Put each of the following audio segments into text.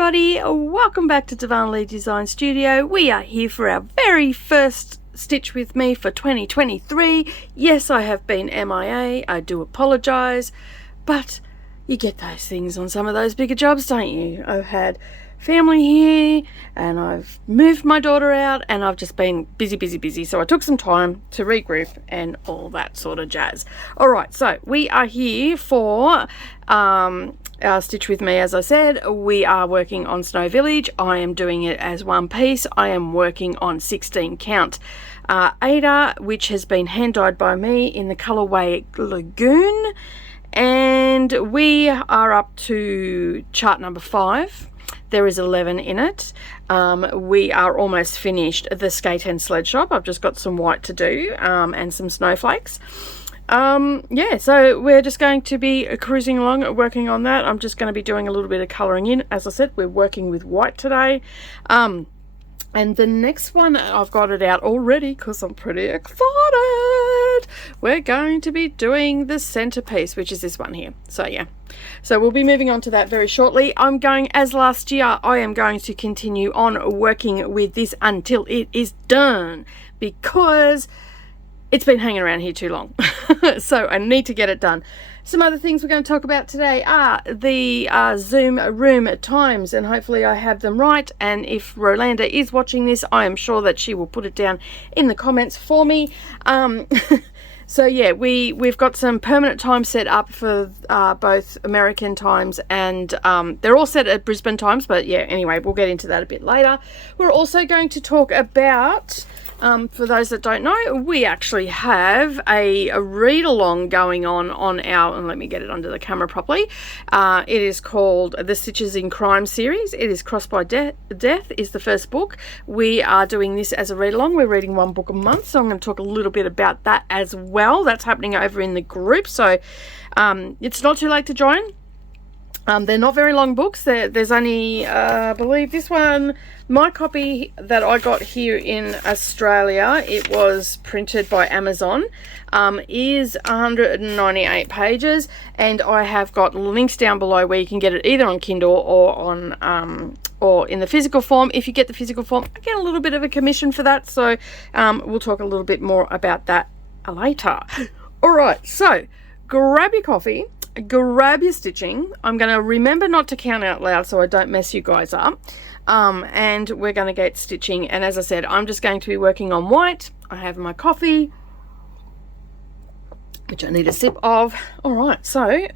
everybody, welcome back to Darvanalee Design Studio. We are here for our very first Stitch with Me for 2023. Yes, I have been MIA, I do apologise, but you get those things on some of those bigger jobs, don't you? I've had family here and I've moved my daughter out and I've just been busy, so I took some time to regroup and all that sort of jazz. Alright, so we are here for our Stitch with Me. As I said, we are working on Snow Village. I am doing it as one piece. I am working on 16 count Ada, which has been hand dyed by me in the colorway Lagoon, and we are up to chart number 5. There is 11 in it. We are almost finished the skate and sled shop. I've just got some white to do and some snowflakes. Yeah, so we're just going to be cruising along working on that. I'm just going to be doing a little bit of colouring in. As I said, we're working with white today. And the next one, I've got it out already because I'm pretty excited. We're going to be doing the centerpiece, which is this one here. So yeah, so we'll be moving on to that very shortly. I'm going, as last year, I am going to continue on working with this until it is done because it's been hanging around here too long. So I need to get it done. Some other things we're going to talk about today are the Zoom room times, and hopefully I have them right. And if Rolanda is watching this, I am sure that she will put it down in the comments for me. So yeah, we've got some permanent times set up for both American times and they're all set at Brisbane times, but yeah, anyway, we'll get into that a bit later. We're also going to talk about, for those that don't know, we actually have a read-along going on our, and let me get it under the camera properly. It is called the Stitches in Crime series. It is Crossed by Death is the first book. We are doing this as a read-along. We're reading one book a month, so I'm going to talk a little bit about that as well. That's happening over in the group, so it's not too late to join. They're not very long books. There's only, I believe this one, my copy that I got here in Australia, it was printed by Amazon, is 198 pages, and I have got links down below where you can get it either on Kindle or on or in the physical form. If you get the physical form, I get a little bit of a commission for that, so we'll talk a little bit more about that later. All right, so grab your coffee, grab your stitching. I'm going to remember not to count out loud so I don't mess you guys up, and we're going to get stitching. And as I said, I'm just going to be working on white. I have my coffee, which I need a sip of. All right, so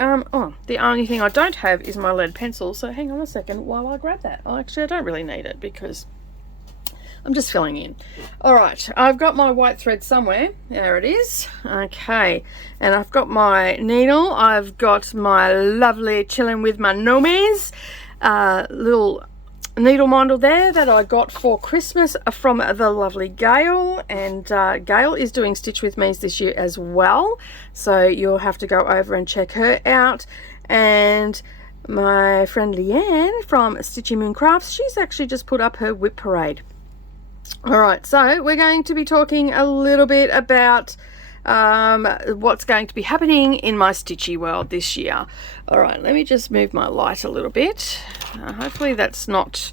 the only thing I don't have is my lead pencil, so hang on a second while I grab that. Actually, I don't really need it because I'm just filling in. All right, I've got my white thread somewhere. There it is. Okay, and I've got my needle. I've got my lovely Chilling with My Nomies little needle mindle there that I got for Christmas from the lovely Gail. And Gail is doing Stitch with Me's this year as well, so you'll have to go over and check her out. And my friend Leanne from Stitchy Moon Crafts, she's actually just put up her whip parade. Alright, so we're going to be talking a little bit about what's going to be happening in my stitchy world this year. Alright, let me just move my light a little bit. Hopefully that's not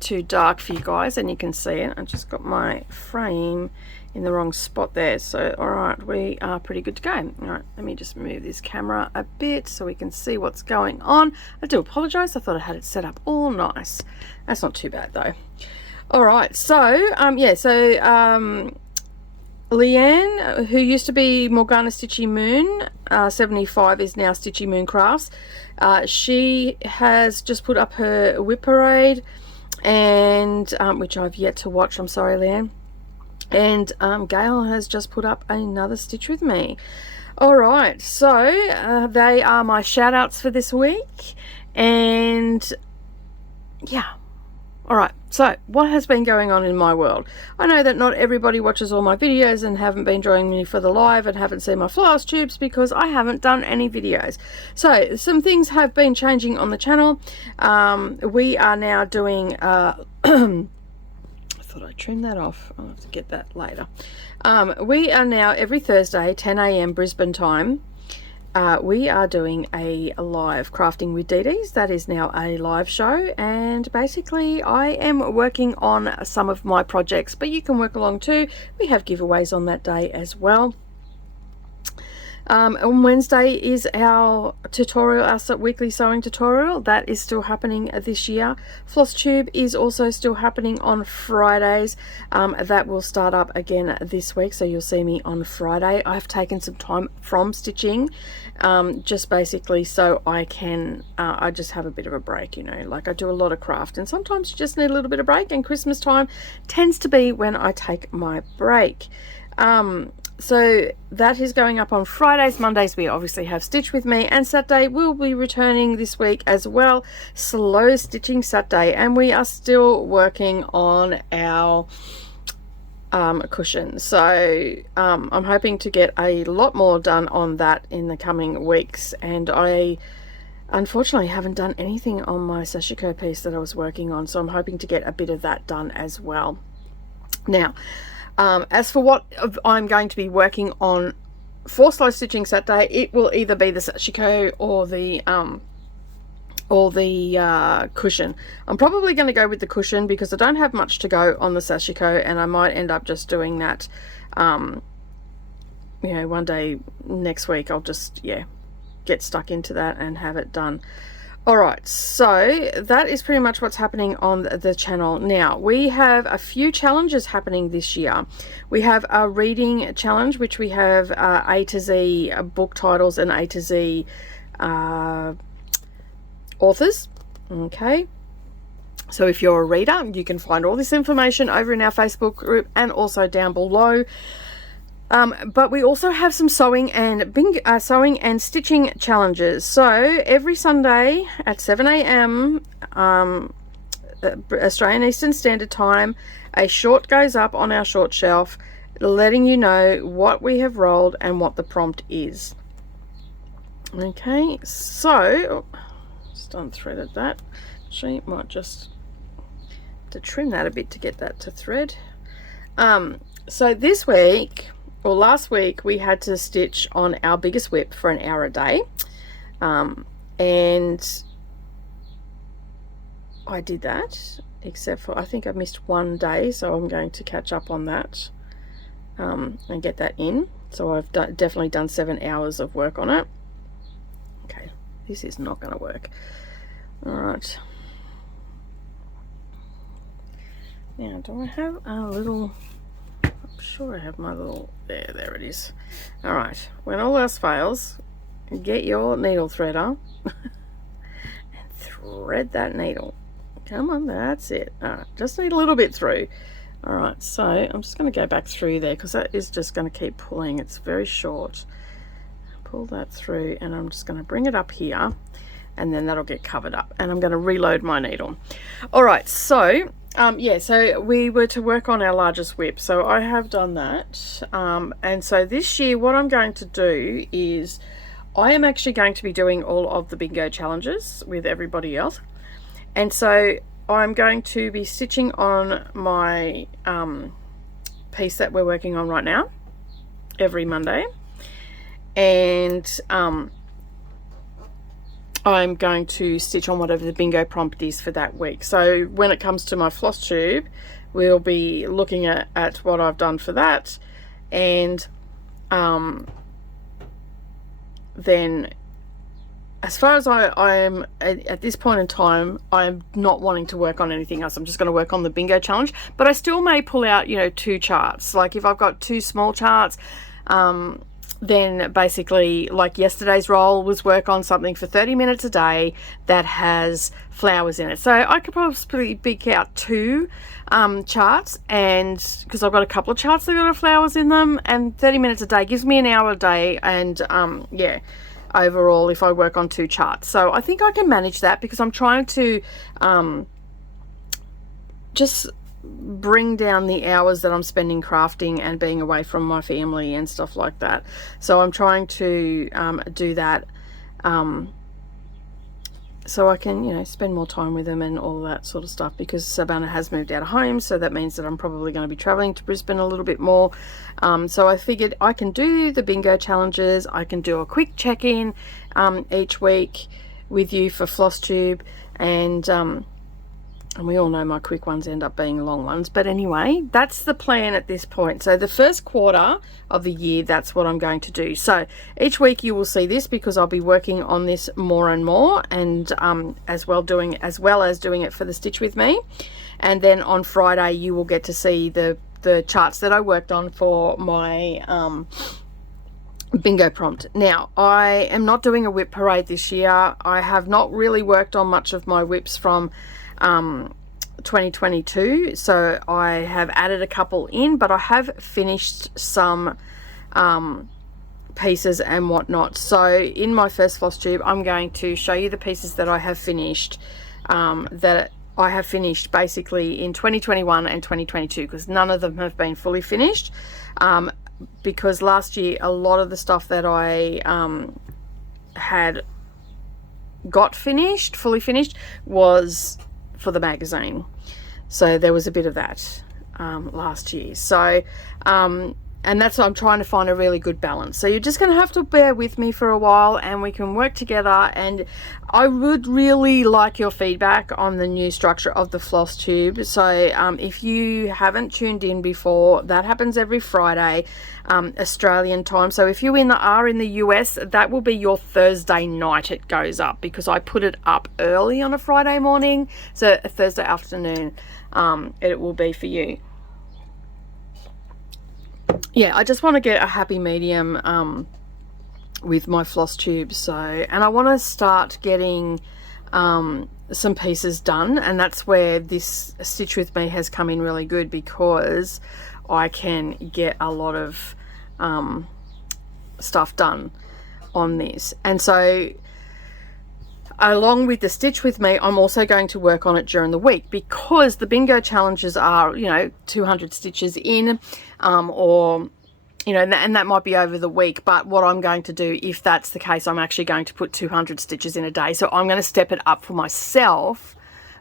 too dark for you guys and you can see it. I just got my frame in the wrong spot there. So alright, we are pretty good to go. Alright, let me just move this camera a bit so we can see what's going on. I do apologise, I thought I had it set up all nice. That's not too bad though. Alright, so yeah, so Leanne, who used to be Morgana Stitchy Moon 75, is now Stitchy Moon Crafts. She has just put up her whip parade, and which I've yet to watch. I'm sorry, Leanne. And Gail has just put up another Stitch with Me. Alright, so they are my shout outs for this week, and yeah. Alright, so what has been going on in my world? I know that not everybody watches all my videos and haven't been joining me for the live and haven't seen my floss tubes because I haven't done any videos. So some things have been changing on the channel. We are now doing I thought I'd trim that off. I'll have to get that later. We are now every Thursday 10 AM Brisbane time we are doing a live crafting with Dee Dee's. That is now a live show, and basically I am working on some of my projects, but you can work along too. We have giveaways on that day as well. On Wednesday is our tutorial, our weekly sewing tutorial. That is still happening this year. Floss Tube is also still happening on Fridays. That will start up again this week, so you'll see me on Friday. I've taken some time from stitching, just basically so I can, I just have a bit of a break, you know, like I do a lot of craft, and sometimes you just need a little bit of break, and Christmas time tends to be when I take my break. So that is going up on Fridays. Mondays we obviously have Stitch with Me, and Saturday we'll be returning this week as well, Slow Stitching Saturday, and we are still working on our cushion. So I'm hoping to get a lot more done on that in the coming weeks, and I unfortunately haven't done anything on my sashiko piece that I was working on, so I'm hoping to get a bit of that done as well. Now, as for what I'm going to be working on for Slow Stitching Saturday, it will either be the sashiko or the cushion. I'm probably going to go with the cushion because I don't have much to go on the sashiko, and I might end up just doing that, you know, one day next week. I'll just, yeah, get stuck into that and have it done. Alright, so that is pretty much what's happening on the channel. Now, we have a few challenges happening this year. We have a reading challenge, which we have A to Z book titles and A to Z authors. Okay, so if you're a reader, you can find all this information over in our Facebook group and also down below. But we also have some sewing and stitching challenges. So every Sunday at 7 a.m. Australian Eastern Standard Time, a short goes up on our short shelf, letting you know what we have rolled and what the prompt is. Okay, so just unthreaded that. She might just have to trim that a bit to get that to thread. So this week, well, last week we had to stitch on our biggest whip for an hour a day, and I did that, except for I think I missed one day, so I'm going to catch up on that and get that in. So I've definitely done 7 hours of work on it. Okay, this is not going to work. All right. Now, do I have a little... Sure, I have my little, there it is. All right, when all else fails, get your needle threader and thread that needle. Come on, that's it. All right, just need a little bit through. All right, so I'm just going to go back through there because that is just going to keep pulling. It's very short. Pull that through, and I'm just going to bring it up here, and then that'll get covered up, and I'm going to reload my needle. All right, so yeah, so we were to work on our largest whip, so I have done that, and so this year what I'm going to do is I am actually going to be doing all of the bingo challenges with everybody else, and so I'm going to be stitching on my piece that we're working on right now every Monday, and I'm going to stitch on whatever the bingo prompt is for that week. So when it comes to my floss tube, we'll be looking at what I've done for that, and then as far as I'm at this point in time, I'm not wanting to work on anything else. I'm just going to work on the bingo challenge, but I still may pull out, you know, 2 charts. Like if I've got 2 small charts, then basically, like yesterday's roll was work on something for 30 minutes a day that has flowers in it. So I could probably pick out 2 charts, and because I've got a couple of charts that got flowers in them, and 30 minutes a day gives me an hour a day, and yeah, overall if I work on 2 charts. So I think I can manage that because I'm trying to just bring down the hours that I'm spending crafting and being away from my family and stuff like that. So I'm trying to do that so I can, you know, spend more time with them and all that sort of stuff, because Savannah has moved out of home, so that means that I'm probably going to be traveling to Brisbane a little bit more. So I figured I can do the bingo challenges, I can do a quick check-in each week with you for Floss Tube, and we all know my quick ones end up being long ones. But anyway, that's the plan at this point. So the first quarter of the year, that's what I'm going to do. So each week you will see this, because I'll be working on this more and more, and as well as doing it for the Stitch With Me. And then on Friday you will get to see the charts that I worked on for my bingo prompt. Now, I am not doing a whip parade this year. I have not really worked on much of my whips from 2022, so I have added a couple in, but I have finished some pieces and whatnot. So in my first floss tube, I'm going to show you the pieces that I have finished, basically in 2021 and 2022, because none of them have been fully finished, because last year a lot of the stuff that I had got finished, fully finished, was for the magazine. So there was a bit of that last year. So and that's what I'm trying to find, a really good balance. So you're just going to have to bear with me for a while, and we can work together. And I would really like your feedback on the new structure of the floss tube. So if you haven't tuned in before, that happens every Friday Australian time. So if you are in the US, that will be your Thursday night it goes up, because I put it up early on a Friday morning. So a Thursday afternoon it will be for you. Yeah, I just want to get a happy medium with my floss tubes. So, and I want to start getting some pieces done, and that's where this Stitch With Me has come in really good, because I can get a lot of stuff done on this. And so along with the Stitch With Me, I'm also going to work on it during the week, because the bingo challenges are, you know, 200 stitches in, or, you know, and that might be over the week. But what I'm going to do, if that's the case, I'm actually going to put 200 stitches in a day. So I'm going to step it up for myself,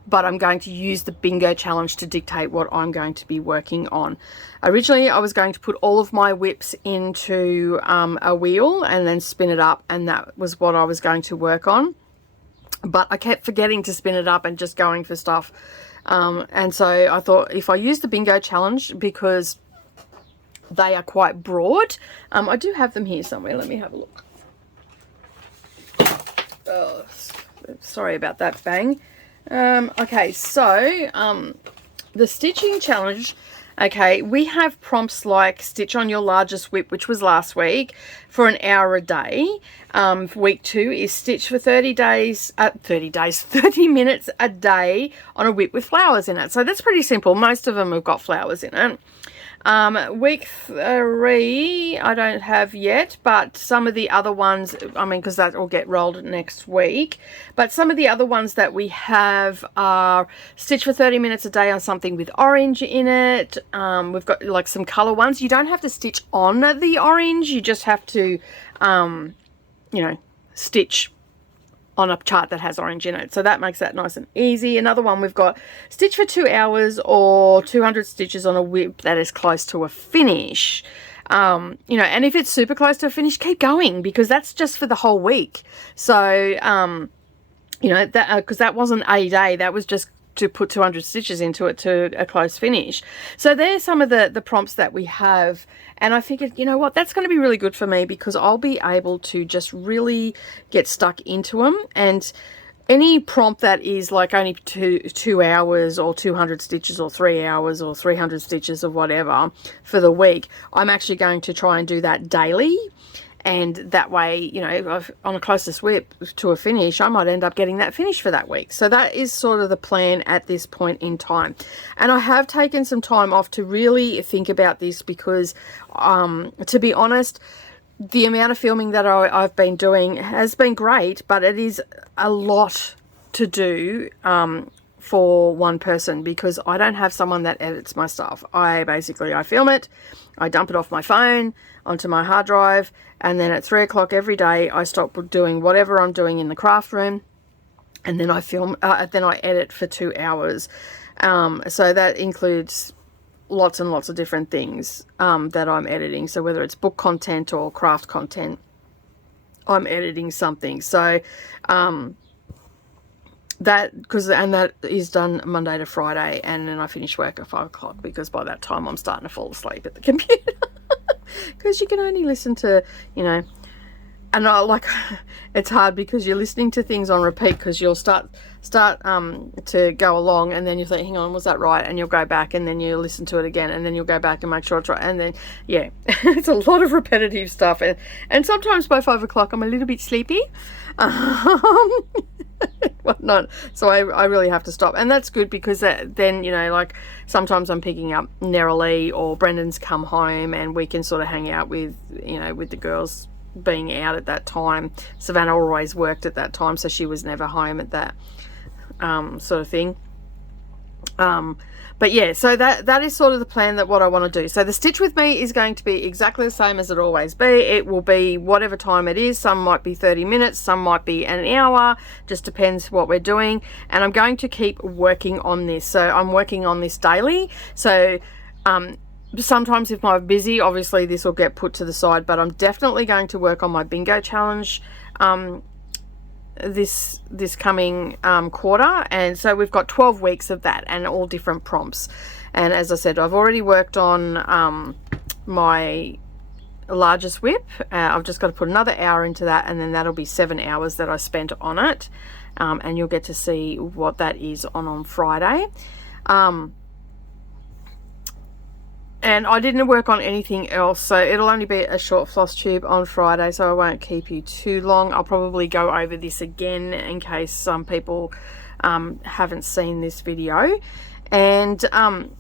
but I'm going to use the bingo challenge to dictate what I'm going to be working on. Originally, I was going to put all of my whips into a wheel and then spin it up, and that was what I was going to work on. But I kept forgetting to spin it up and just going for stuff. And so I thought, if I use the bingo challenge, because they are quite broad. I do have them here somewhere. Let me have a look. Oh, sorry about that bang. Okay, so the stitching challenge. Okay, we have prompts like stitch on your largest whip, which was last week, for an hour a day. Week 2 is stitch for 30 minutes a day on a whip with flowers in it. So that's pretty simple. Most of them have got flowers in it. Week 3 I don't have yet, but some of the other ones, I mean, because that will get rolled next week, but some of the other ones that we have are stitch for 30 minutes a day on something with orange in it. We've got like some color ones. You don't have to stitch on the orange, you just have to you know, stitch on a chart that has orange in it. So that makes that nice and easy. Another one, we've got stitch for 2 hours or 200 stitches on a whip that is close to a finish. You know, and if it's super close to a finish, keep going, because that's just for the whole week. So, you know, that because that wasn't a day, that was just to put 200 stitches into it to a close finish. So there's some of the prompts that we have, and I figured, you know what, that's going to be really good for me, because I'll be able to just really get stuck into them. And any prompt that is like only two hours or 200 stitches or 3 hours or 300 stitches or whatever for the week, I'm actually going to try and do that daily. And that way, you know, on a closest whip to a finish, I might end up getting that finish for that week. So that is sort of the plan at this point in time. And I have taken some time off to really think about this, because to be honest, the amount of filming that I've been doing has been great, but it is a lot to do for one person, because I don't have someone that edits my stuff. I film it, I dump it off my phone onto my hard drive, and then at 3 o'clock every day I stop doing whatever I'm doing in the craft room, and then I film, then I edit for 2 hours. So that includes lots and lots of different things that I'm editing. So whether it's book content or craft content, I'm editing something. So that is done Monday to Friday, and then I finish work at 5 o'clock, because by that time I'm starting to fall asleep at the computer, because you can only listen to, you know, and it's hard because you're listening to things on repeat, because you'll start to go along, and then you think, hang on, was that right? And you'll go back, and then you listen to it again, and then you'll go back and make sure it's right, and then, yeah, it's a lot of repetitive stuff, and sometimes by 5 o'clock I'm a little bit sleepy, whatnot, so I really have to stop, and that's good, because then, you know, like, sometimes I'm picking up Nerily, or Brendan's come home, and we can sort of hang out with, you know, with the girls being out at that time. Savannah always worked at that time, so she was never home at that sort of thing. But yeah, so that is sort of the plan, that what I want to do. So the Stitch with Me is going to be exactly the same as it always be. It will be whatever time it is. Some might be 30 minutes, some might be an hour, just depends what we're doing. And I'm going to keep working on this. So I'm working on this daily. So sometimes if I'm busy, obviously this will get put to the side, but I'm definitely going to work on my bingo challenge this coming quarter. And so we've got 12 weeks of that, and all different prompts. And as I said, I've already worked on my largest whip. I've just got to put another hour into that, and then that'll be 7 hours that I spent on it, and you'll get to see what that is on Friday. And I didn't work on anything else, so it'll only be a short floss tube on Friday, so I won't keep you too long. I'll probably go over this again in case some people haven't seen this video. And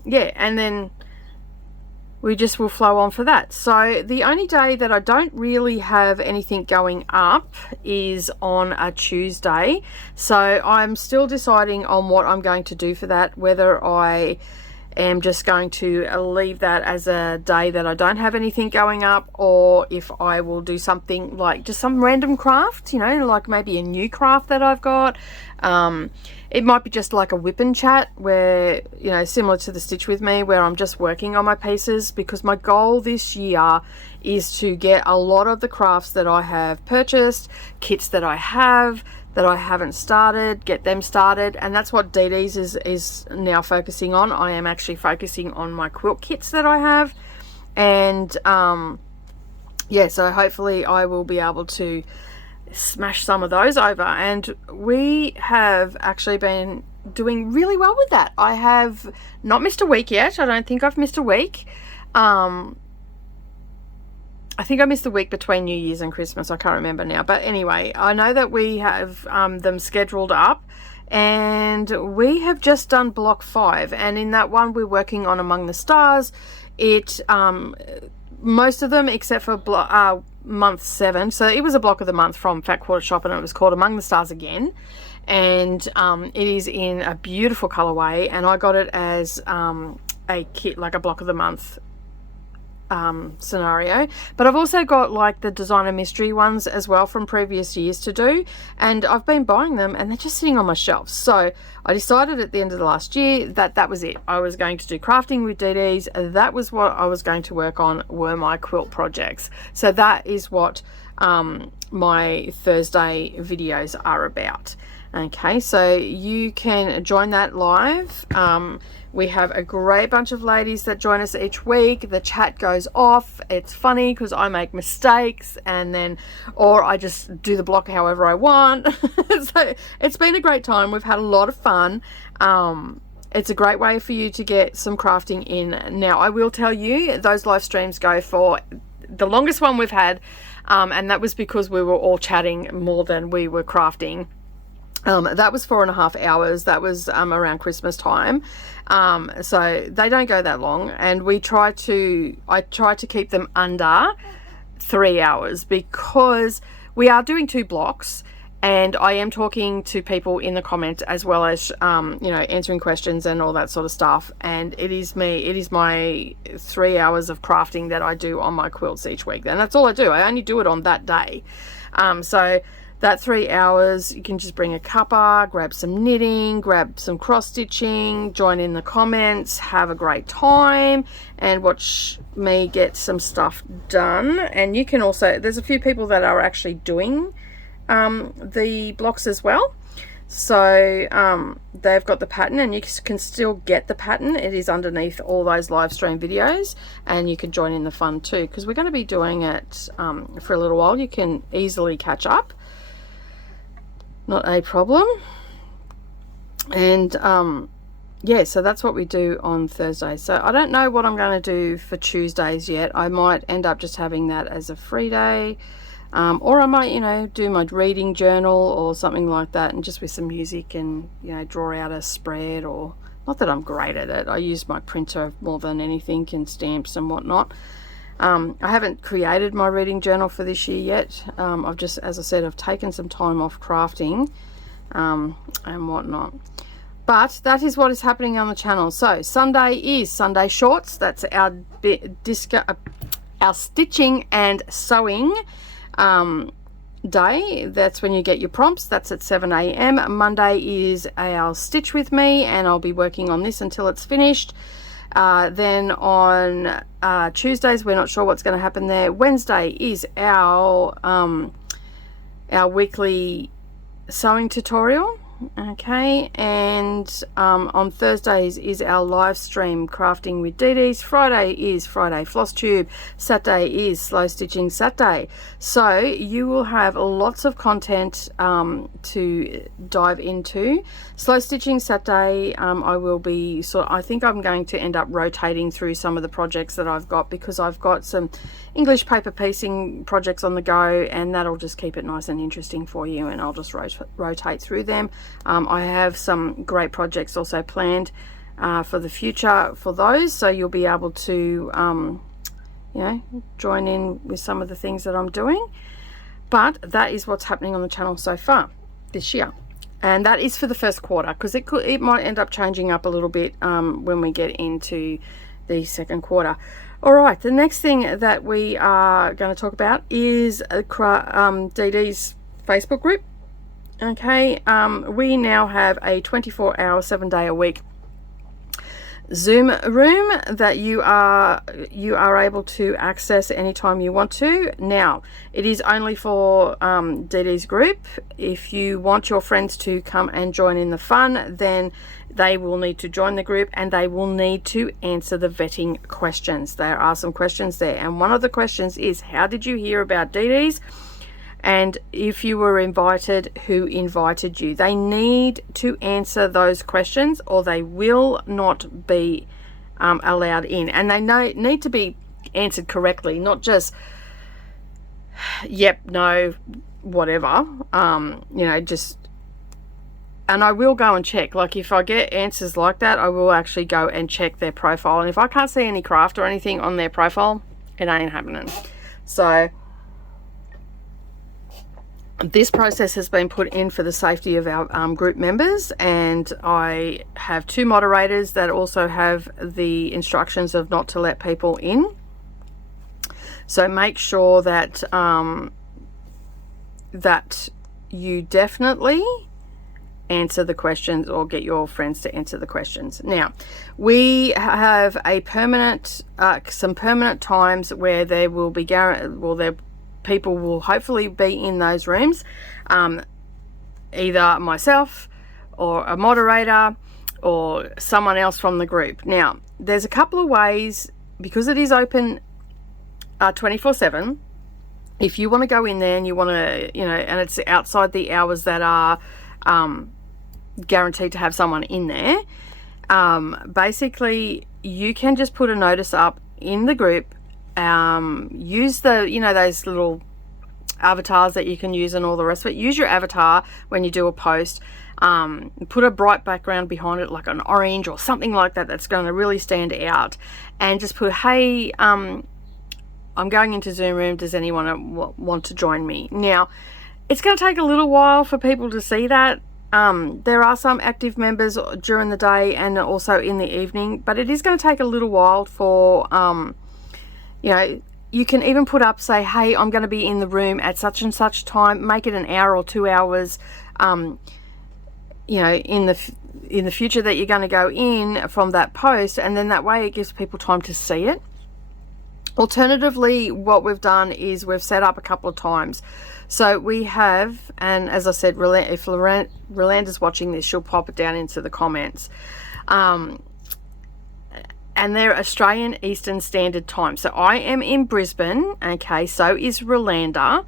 yeah, and then we just will flow on for that. So the only day that I don't really have anything going up is on a Tuesday. So I'm still deciding on what I'm going to do for that, whether I am just going to leave that as a day that I don't have anything going up, or if I will do something like just some random craft, you know, like maybe a new craft that I've got. It might be just like a whip and chat, where, you know, similar to the Stitch with Me, where I'm just working on my pieces, because my goal this year is to get a lot of the crafts that I have purchased, kits that I haven't started, get them started. And that's what Dee Dee's is now focusing on. I am actually focusing on my quilt kits that I have, and yeah, so hopefully I will be able to smash some of those over. And we have actually been doing really well with that. I have not missed a week yet. I don't think I've missed a week. I think I missed the week between New Year's and Christmas. I can't remember now. But anyway, I know that we have them scheduled up, and we have just done block 5. And in that one, we're working on Among the Stars. It most of them, except for month 7. So it was a block of the month from Fat Quarter Shop, and it was called Among the Stars again. And it is in a beautiful colorway, and I got it as a kit, like a block of the month scenario. But I've also got like the designer mystery ones as well from previous years to do, and I've been buying them, and they're just sitting on my shelf. So I decided at the end of the last year that that was it. I was going to do crafting with Dee Dee's. That was what I was going to work on, were my quilt projects. So that is what my Thursday videos are about. Okay, so you can join that live. We have a great bunch of ladies that join us each week. The chat goes off. It's funny because I make mistakes, and then, or I just do the block however I want. So it's been a great time. We've had a lot of fun. It's a great way for you to get some crafting in. Now, I will tell you, those live streams go for the longest one we've had, and that was because we were all chatting more than we were crafting. That was 4.5 hours. That was around Christmas time. So they don't go that long, and I try to keep them under 3 hours, because we are doing 2 blocks, and I am talking to people in the comments, as well as you know, answering questions and all that sort of stuff. And it is my 3 hours of crafting that I do on my quilts each week, and that's all I do. I only do it on that day. So that 3 hours, you can just bring a cuppa, grab some knitting, grab some cross stitching, join in the comments, have a great time, and watch me get some stuff done. And you can also, there's a few people that are actually doing the blocks as well. So they've got the pattern, and you can still get the pattern. It is underneath all those live stream videos, and you can join in the fun too, because we're going to be doing it for a little while. You can easily catch up, not a problem. And yeah, so that's what we do on Thursday. So I don't know what I'm going to do for Tuesdays yet. I might end up just having that as a free day. Or I might, you know, do my reading journal or something like that, and just with some music and, you know, draw out a spread. Or, not that I'm great at it, I use my printer more than anything, and stamps and whatnot. I haven't created my reading journal for this year yet. I've just, as I said, I've taken some time off crafting and whatnot. But that is what is happening on the channel. So Sunday is Sunday Shorts. That's our stitching and sewing day. That's when you get your prompts. That's at 7 a.m. Monday is our Stitch with Me, and I'll be working on this until it's finished. Then on Tuesdays, we're not sure what's going to happen there. Wednesday is our weekly sewing tutorial. Okay, and on Thursdays is our live stream Crafting with Dee Dee's. Friday is Friday Floss Tube. Saturday is Slow Stitching Saturday. So you will have lots of content to dive into. Slow Stitching Saturday, I will be I think I'm going to end up rotating through some of the projects that I've got, because I've got some English paper piecing projects on the go, and that'll just keep it nice and interesting for you, and I'll just rotate through them. I have some great projects also planned for the future for those, so you'll be able to you know, join in with some of the things that I'm doing. But that is what's happening on the channel so far this year, and that is for the first quarter, because it might end up changing up a little bit when we get into the second quarter. All right, the next thing that we are going to talk about is Dee Dee's Facebook group. Okay, we now have a 24-hour, 7-day-a-week Zoom room that you are able to access anytime you want to. Now, it is only for Dee Dee's group. If you want your friends to come and join in the fun, then they will need to join the group, and they will need to answer the vetting questions. There are some questions there, and one of the questions is, how did you hear about Dee Dee's? And if you were invited, who invited you? They need to answer those questions, or they will not be allowed in. And they need to be answered correctly, not just yep, no, whatever. You know, just. And I will go and check. Like, if I get answers like that, I will actually go and check their profile. And if I can't see any craft or anything on their profile, it ain't happening. So this process has been put in for the safety of our group members, and I have 2 moderators that also have the instructions of not to let people in. So make sure that that you definitely answer the questions, or get your friends to answer the questions. Now, we have a permanent some permanent times where there will be people will hopefully be in those rooms, either myself or a moderator or someone else from the group. Now, there's a couple of ways, because it is open 24/7. If you want to go in there and you want to, you know, and it's outside the hours that are guaranteed to have someone in there, basically you can just put a notice up in the group. Use the, you know, those little avatars that you can use and all the rest of it. Use your avatar when you do a post. Put a bright background behind it, like an orange or something like that, that's going to really stand out, and just put, hey, I'm going into Zoom room, does anyone want to join me? Now, it's going to take a little while for people to see that. There are some active members during the day and also in the evening, but it is going to take a little while for you know, you can even put up, say, hey, I'm going to be in the room at such and such time. Make it an hour or 2 hours, you know, in the future that you're going to go in from that post, and then that way it gives people time to see it. Alternatively, what we've done is we've set up a couple of times. So we have, and as I said, if Rolanda's watching this, she'll pop it down into the comments. And they're Australian Eastern Standard Time. So I am in Brisbane, okay, so is Rolanda.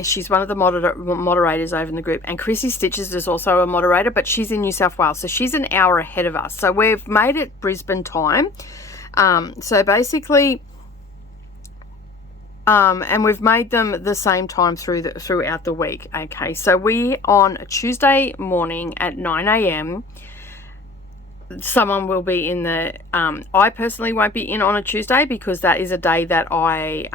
She's one of the moderators over in the group. And Chrissy Stitches is also a moderator, but she's in New South Wales. So she's an hour ahead of us. So we've made it Brisbane time. So basically, and we've made them the same time throughout the week, okay. So we, on Tuesday morning at 9 a.m, someone will be in the, I personally won't be in on a Tuesday because that is a day that I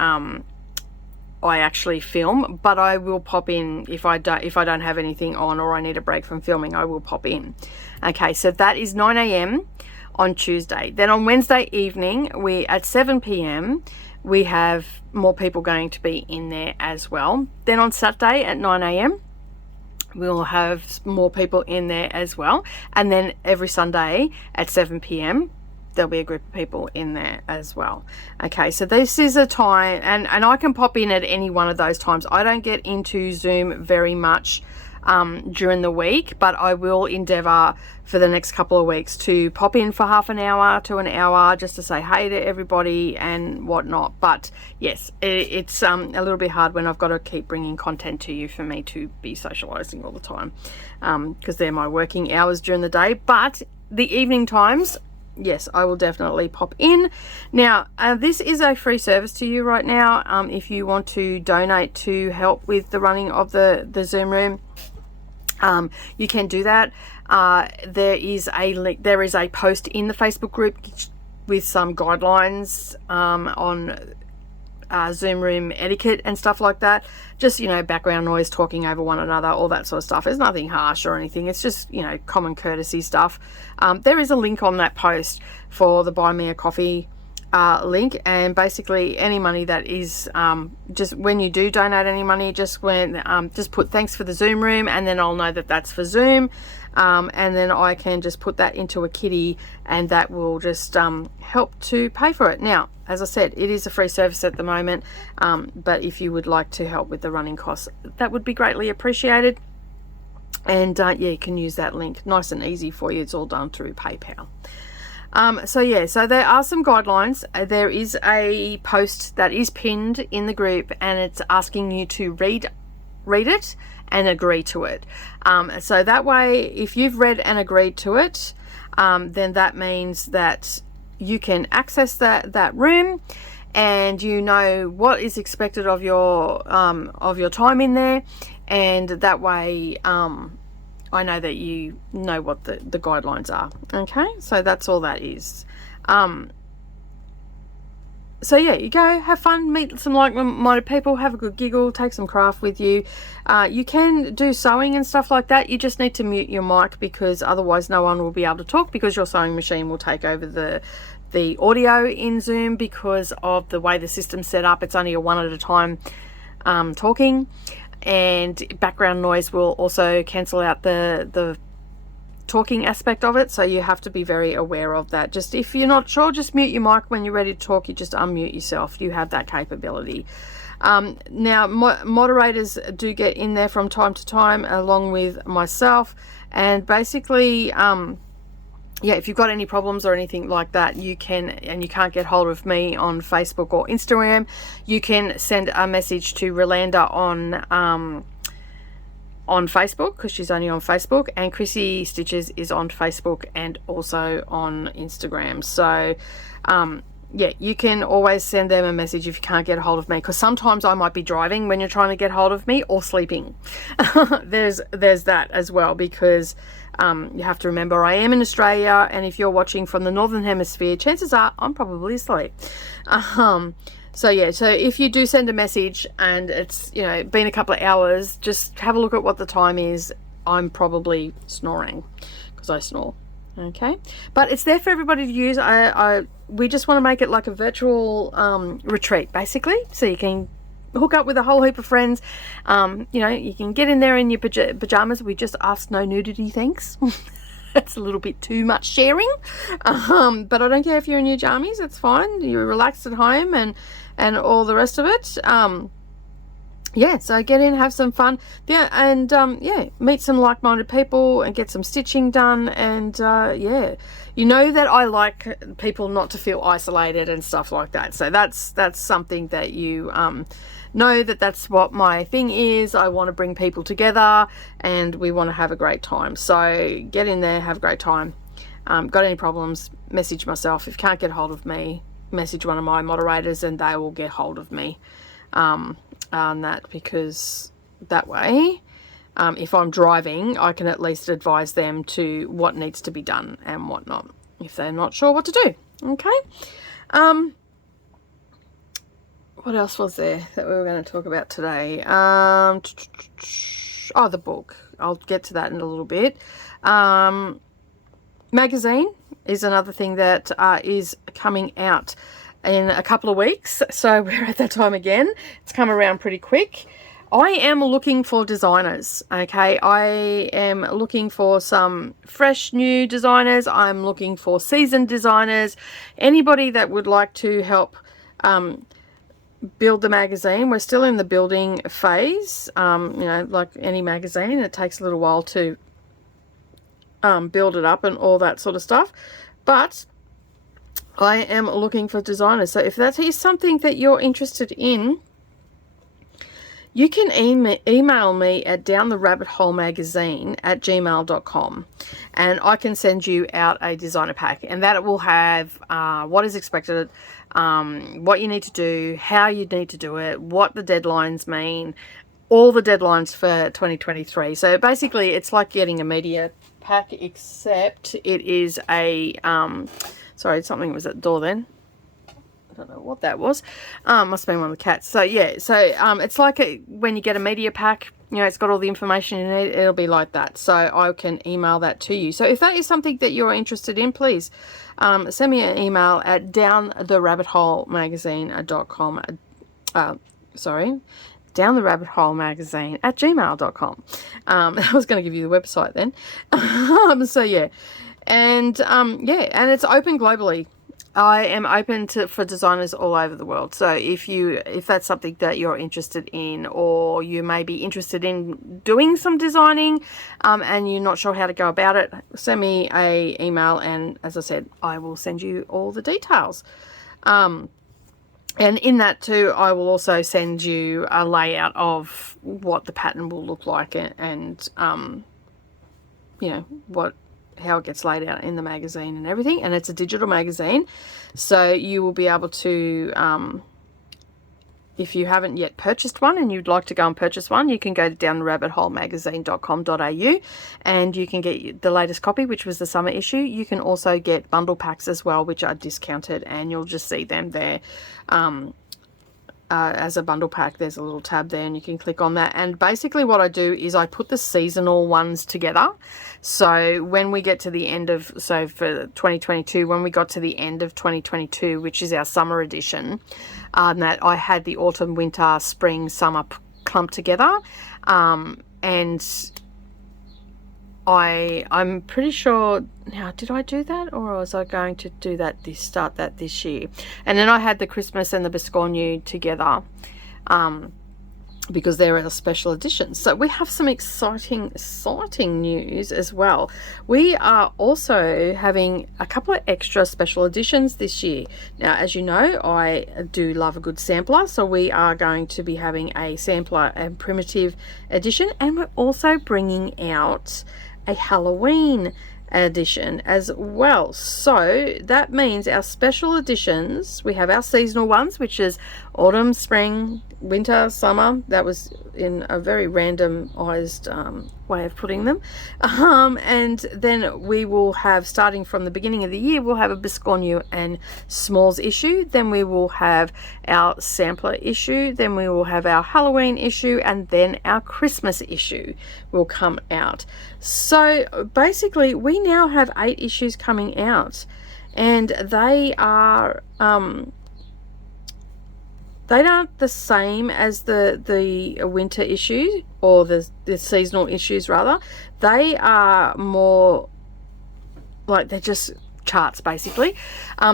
actually film, but I will pop in if I don't have anything on or I need a break from filming. I will pop in. Okay, so that is 9 a.m. on Tuesday. Then on Wednesday evening, at 7 p.m, we have more people going to be in there as well. Then on Saturday at 9 a.m, we'll have more people in there as well. And then every Sunday at 7 p.m, there'll be a group of people in there as well. Okay, so this is a time, and I can pop in at any one of those times. I don't get into Zoom very much during the week, but I will endeavour for the next couple of weeks to pop in for half an hour to an hour just to say hey to everybody and whatnot. But yes, it's a little bit hard when I've got to keep bringing content to you for me to be socialising all the time, because they're my working hours during the day. But the evening times, yes, I will definitely pop in. Now, this is a free service to you right now. If you want to donate to help with the running of the Zoom room, you can do that. There is a link, there is a post in the Facebook group with some guidelines on Zoom room etiquette and stuff like that. Just, you know, background noise, talking over one another, all that sort of stuff. There's nothing harsh or anything. It's just, you know, common courtesy stuff. There is a link on that post for the Buy Me a Coffee link, and basically any money that is just when you do donate any money, just put thanks for the Zoom room, and then I'll know that that's for Zoom, and then I can just put that into a kitty, and that will just help to pay for it. Now, as I said, it is a free service at the moment, but if you would like to help with the running costs, that would be greatly appreciated. And yeah, you can use that link, nice and easy for you. It's all done through PayPal. So yeah, so there are some guidelines. There is a post that is pinned in the group, and it's asking you to read it and agree to it. So that way, if you've read and agreed to it, then that means that you can access that room, and you know what is expected of your time in there, and that way I know that you know what the guidelines are. Okay, so that's all that is. So yeah, you go, have fun, meet some like-minded people, have a good giggle, take some craft with you. You can do sewing and stuff like that. You just need to mute your mic, because otherwise no one will be able to talk, because your sewing machine will take over the audio in Zoom because of the way the system's set up. It's only a one at a time talking, and background noise will also cancel out the talking aspect of it, so you have to be very aware of that. Just if you're not sure, just mute your mic. When you're ready to talk, you just unmute yourself. You have that capability. Now, moderators do get in there from time to time along with myself, and basically yeah, if you've got any problems or anything like that, you can, and you can't get hold of me on Facebook or Instagram, you can send a message to Rolanda on Facebook, because she's only on Facebook, and Chrissy Stitches is on Facebook and also on Instagram. So yeah, you can always send them a message if you can't get a hold of me, because sometimes I might be driving when you're trying to get hold of me, or sleeping. there's that as well, because you have to remember I am in Australia, and if you're watching from the Northern Hemisphere, chances are I'm probably asleep. So yeah, so if you do send a message and it's, you know, been a couple of hours, just have a look at what the time is. I'm probably snoring, because I snore. Okay, but it's there for everybody to use. We just want to make it like a virtual retreat, basically, so you can hook up with a whole heap of friends. You know, you can get in there in your pajamas. We just ask no nudity, thanks. That's a little bit too much sharing, but I don't care if you're in your jammies, it's fine. You're relaxed at home and all the rest of it. Yeah, so get in, have some fun, yeah, and yeah, meet some like-minded people and get some stitching done. And yeah, you know that I like people not to feel isolated and stuff like that, so that's something that you know that's what my thing is. I want to bring people together and we want to have a great time, so get in there, have a great time. Got any problems, message myself. If you can't get hold of me, message one of my moderators and they will get hold of me on that, because that way if I'm driving I can at least advise them to what needs to be done and whatnot if they're not sure what to do. Okay. What else was there that we were going to talk about today? Oh, the book. I'll get to that in a little bit. Magazine is another thing that is coming out in a couple of weeks, so we're at that time again. It's come around pretty quick. I am looking for designers, okay? I am looking for some fresh new designers. I'm looking for seasoned designers, anybody that would like to help build the magazine. We're still in the building phase. You know, like any magazine, it takes a little while to build it up and all that sort of stuff, but I am looking for designers. So if that is something that you're interested in, you can email me at downtherabbitholemagazine@gmail.com and I can send you out a designer pack, and that will have what is expected, what you need to do, how you need to do it, what the deadlines mean, all the deadlines for 2023. So basically it's like getting a media pack, except it is a sorry, something was at the door then. I don't know what that was. Must have been one of the cats. So yeah, so it's like when you get a media pack, you know, it's got all the information you need. It'll be like that. So I can email that to you. So if that is something that you're interested in, please send me an email at downtherabbitholemagazine.com. Sorry, downtherabbitholemagazine@gmail.com. I was going to give you the website then. So yeah, and yeah, and it's open globally. I am open for designers all over the world. So if that's something that you're interested in, or you may be interested in doing some designing and you're not sure how to go about it, send me a email, and as I said, I will send you all the details. And in that too, I will also send you a layout of what the pattern will look like, and you know, how it gets laid out in the magazine and everything. And it's a digital magazine, so you will be able to, if you haven't yet purchased one and you'd like to go and purchase one, you can go to downtherabbitholemagazine.com.au and you can get the latest copy, which was the summer issue. You can also get bundle packs as well, which are discounted, and you'll just see them there as a bundle pack. There's a little tab there and you can click on that, and basically what I do is I put the seasonal ones together. So when we get to the end of, so for 2022, when we got to the end of 2022, which is our summer edition, that I had the autumn, winter, spring, summer clumped together, and I'm pretty sure now, did I do that, or was I going to do that start that this year? And then I had the Christmas and the Biscornu together, because they're a special edition. So we have some exciting news as well. We are also having a couple of extra special editions this year. Now, as you know, I do love a good sampler, so we are going to be having a sampler and primitive edition, and we're also bringing out a Halloween edition as well. So that means our special editions, we have our seasonal ones, which is autumn, spring, winter, summer. That was in a very randomized way of putting them. And then we will have, starting from the beginning of the year, we'll have a Biscornu and Smalls issue. Then we will have our sampler issue. Then we will have our Halloween issue, and then our Christmas issue will come out. So basically we now have 8 issues coming out, and they are they aren't the same as the winter issue, or the seasonal issues rather. They are more like, they're just charts basically.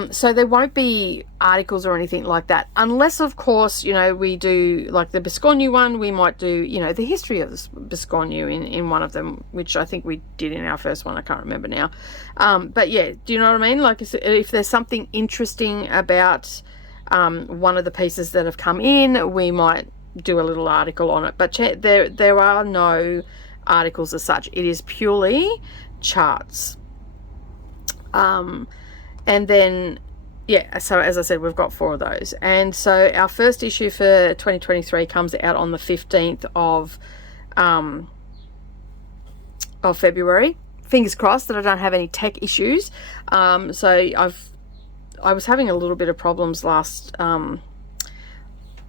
So there won't be articles or anything like that, unless of course, you know, we do like the Biscornu one, we might do, you know, the history of the Biscornu in one of them, which I think we did in our first one. I can't remember now. But yeah, do you know what I mean? Like, if there's something interesting about one of the pieces that have come in, we might do a little article on it. But there are no articles as such. It is purely charts. And then, yeah, so as I said, we've got 4 of those. And so our first issue for 2023 comes out on the 15th of February. Fingers crossed that I don't have any tech issues. So I was having a little bit of problems the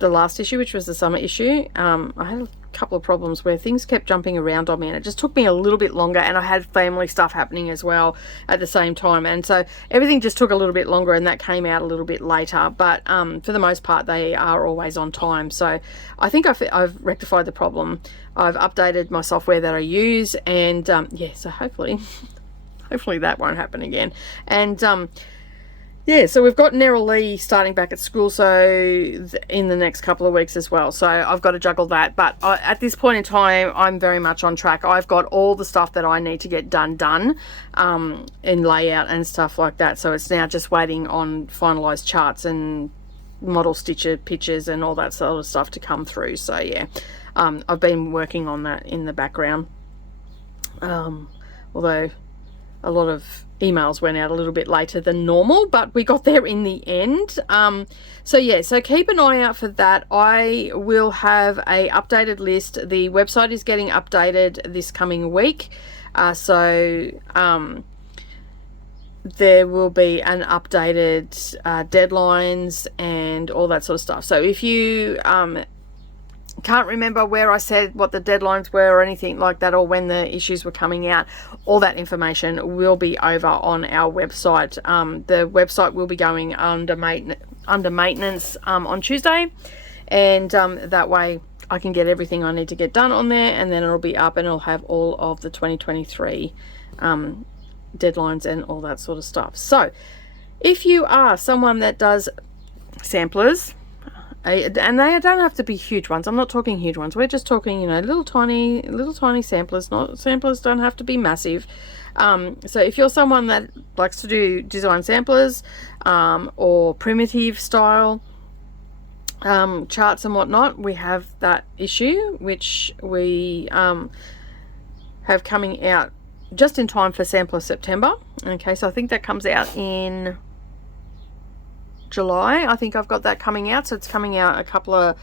last issue, which was the summer issue. I had a couple of problems where things kept jumping around on me, and it just took me a little bit longer, and I had family stuff happening as well at the same time, and so everything just took a little bit longer, and that came out a little bit later. But for the most part, they are always on time. So I think I've rectified the problem. I've updated my software that I use, and yeah, so hopefully that won't happen again. And yeah, so we've got Darvanalee starting back at school, so in the next couple of weeks as well. So I've got to juggle that. But at this point in time, I'm very much on track. I've got all the stuff that I need to get done in layout and stuff like that. So it's now just waiting on finalised charts and model stitcher pictures and all that sort of stuff to come through. So yeah, I've been working on that in the background. Although a lot of emails went out a little bit later than normal, but we got there in the end. So yeah, so keep an eye out for that. I will have a updated list. The website is getting updated this coming week, so there will be an updated deadlines and all that sort of stuff. So if you can't remember where I said what the deadlines were or anything like that, or when the issues were coming out, all that information will be over on our website. The website will be going under maintenance on Tuesday, and that way I can get everything I need to get done on there, and then it'll be up and it'll have all of the 2023 deadlines and all that sort of stuff. So if you are someone that does samplers, and they don't have to be huge ones. I'm not talking huge ones. We're just talking, you know, little tiny samplers. Samplers don't have to be massive. So if you're someone that likes to do design samplers or primitive style charts and whatnot, we have that issue, which we have coming out just in time for Sampler September. Okay, so I think that comes out in July. I think I've got that coming out, so it's coming out a couple of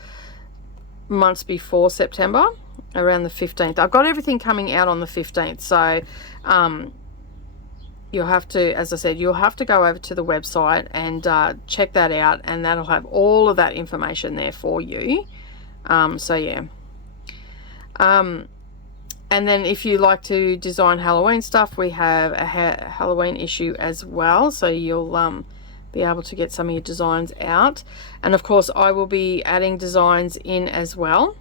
months before September, around the 15th. I've got everything coming out on the 15th, so you'll have to, as I said, you'll have to go over to the website and check that out, and that'll have all of that information there for you. So yeah, and then if you like to design Halloween stuff, we have a Halloween issue as well, so you'll be able to get some of your designs out. And of course I will be adding designs in as well.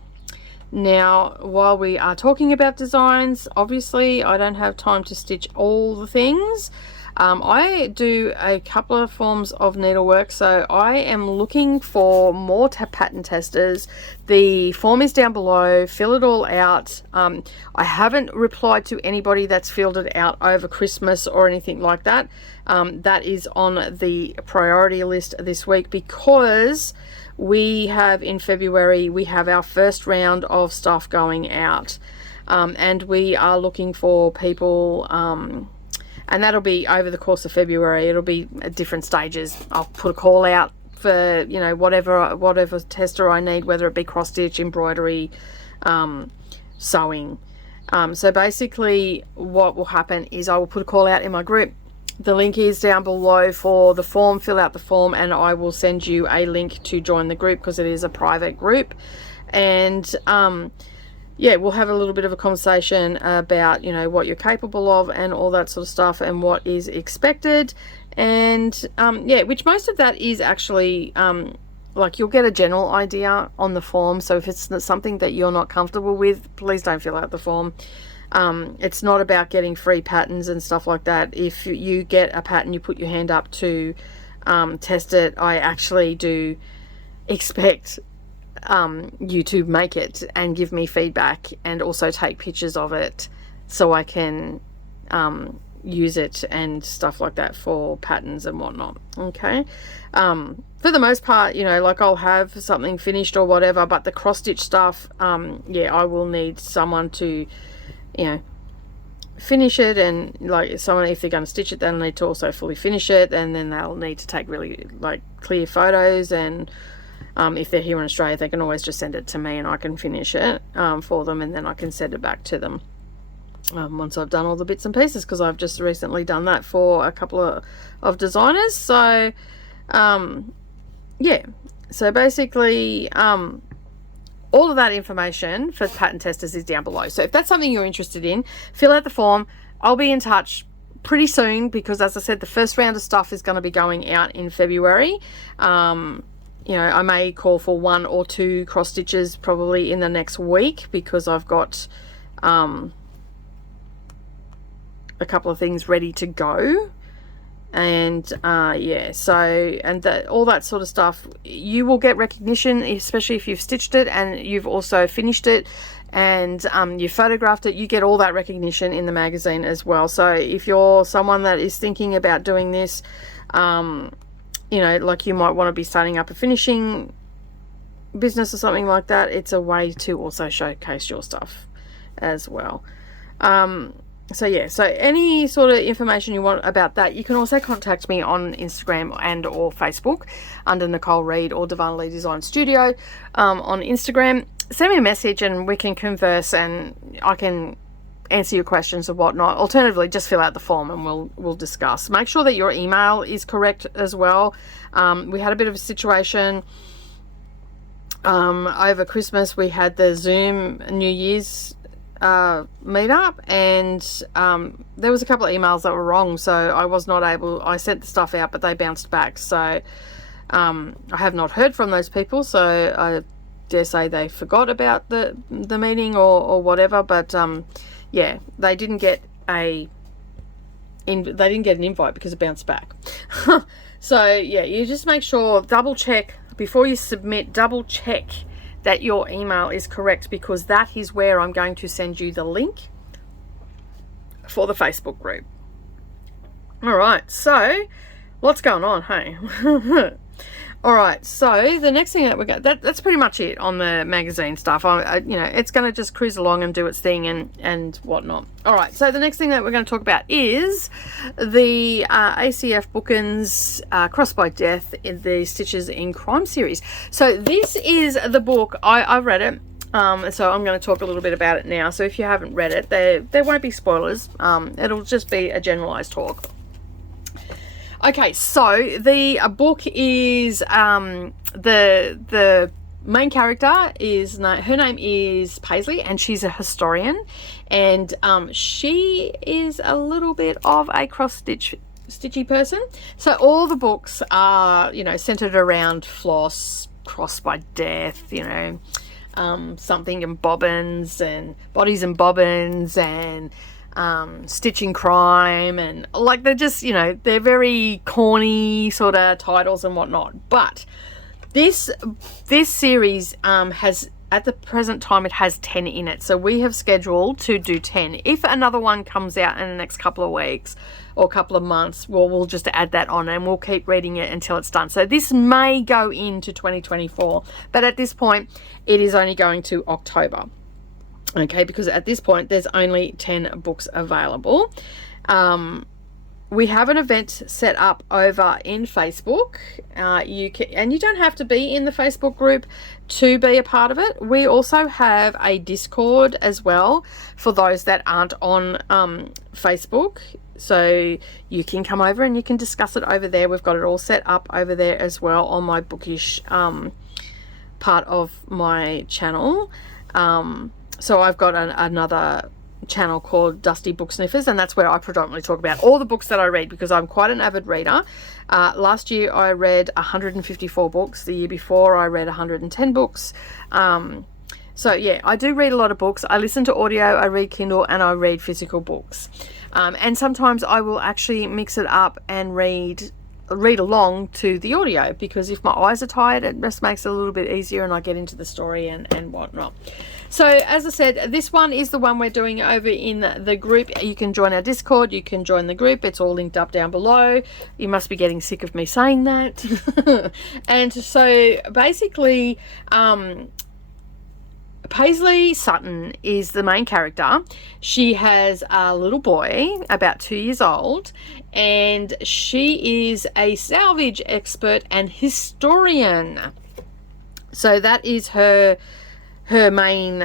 Now, while we are talking about designs, obviously I don't have time to stitch all the things. I do a couple of forms of needlework, so I am looking for more pattern testers. The form is down below. Fill it all out. I haven't replied to anybody that's filled it out over Christmas or anything like that. That is on the priority list this week, because we have in February, we have our first round of stuff going out, and we are looking for people, and that'll be over the course of February. It'll be at different stages. I'll put a call out for, you know, whatever tester I need, whether it be cross stitch, embroidery, sewing. So basically what will happen is I will put a call out in my group. The link is down below for the form. Fill out the form and I will send you a link to join the group, because it is a private group. And yeah, we'll have a little bit of a conversation about, you know, what you're capable of and all that sort of stuff, and what is expected. And yeah, which most of that is actually like, you'll get a general idea on the form. So if it's something that you're not comfortable with, please don't fill out the form. It's not about getting free patterns and stuff like that. If you get a pattern, you put your hand up to test it. I actually do expect you to make it and give me feedback, and also take pictures of it so I can use it and stuff like that for patterns and whatnot. Okay. For the most part, you know, like, I'll have something finished or whatever, but the cross stitch stuff, yeah, I will need someone to, you know, finish it. And like, someone, if they're going to stitch it, they'll need to also fully finish it, and then they'll need to take really like clear photos. And if they're here in Australia, they can always just send it to me and I can finish it for them, and then I can send it back to them once I've done all the bits and pieces, because I've just recently done that for a couple of designers. So yeah, so basically all of that information for pattern testers is down below. So if that's something you're interested in, fill out the form. I'll be in touch pretty soon, because as I said, the first round of stuff is going to be going out in February. You know, I may call for 1 or 2 cross stitches probably in the next week, because I've got a couple of things ready to go. And yeah, so, and all that sort of stuff, you will get recognition, especially if you've stitched it and you've also finished it, and you photographed it. You get all that recognition in the magazine as well. So if you're someone that is thinking about doing this, you know, like, you might want to be starting up a finishing business or something like that, it's a way to also showcase your stuff as well. So yeah, so any sort of information you want about that, you can also contact me on Instagram and or Facebook under Nicole Reed or Darvanalee Design Studio on Instagram. Send me a message and we can converse, and I can answer your questions or whatnot. Alternatively, just fill out the form and we'll discuss. Make sure that your email is correct as well. We had a bit of a situation over Christmas. We had the Zoom New Year's meetup, and there was a couple of emails that were wrong, so I was not able, I sent the stuff out but they bounced back. So I have not heard from those people, so I dare say they forgot about the meeting or whatever. But yeah, they didn't get an invite because it bounced back. So yeah, you just make sure, double check before you submit, double check that your email is correct, because that is where I'm going to send you the link for the Facebook group. All right, so what's going on, hey? All right, so the next thing that we got, that's pretty much it on the magazine stuff. You know, it's going to just cruise along and do its thing and whatnot. All right, so the next thing that we're going to talk about is the ACF Bookins Crossed by Death in the Stitches in Crime series. So this is the book. I've read it. So I'm going to talk a little bit about it now. So if you haven't read it, there won't be spoilers. It'll just be a generalized talk. Okay, so the book is the main character is, her name is Paisley, and she's a historian, and she is a little bit of a stitchy person. So all the books are, you know, centered around floss, crossed by death, you know, something in bobbins and bodies and bobbins, and stitching crime, and like, they're just, you know, they're very corny sort of titles and whatnot. But this series has, at the present time, it has 10 in it. So we have scheduled to do 10. If another one comes out in the next couple of weeks or couple of months, we'll just add that on, and we'll keep reading it until it's done. So this may go into 2024, but at this point it is only going to October. Okay, because at this point there's only 10 books available. we have an event set up over in Facebook. You can, and you don't have to be in the Facebook group to be a part of it. We also have a Discord as well for those that aren't on Facebook. So you can come over and you can discuss it over there. We've got it all set up over there as well on my bookish part of my channel. So I've got another channel called Dusty Book Sniffers, and that's where I predominantly talk about all the books that I read, because I'm quite an avid reader. Last year I read 154 books. The year before I read 110 books. So yeah, I do read a lot of books. I listen to audio, I read Kindle, and I read physical books. And sometimes I will actually mix it up and read along to the audio, because if my eyes are tired, it just makes it a little bit easier and I get into the story and whatnot. So as I said, this one is the one we're doing over in the group. You can join our Discord, you can join the group, it's all linked up down below. You must be getting sick of me saying that. And so basically Paisley Sutton is the main character. She has a little boy about 2 years old, and she is a salvage expert and historian. So that is her main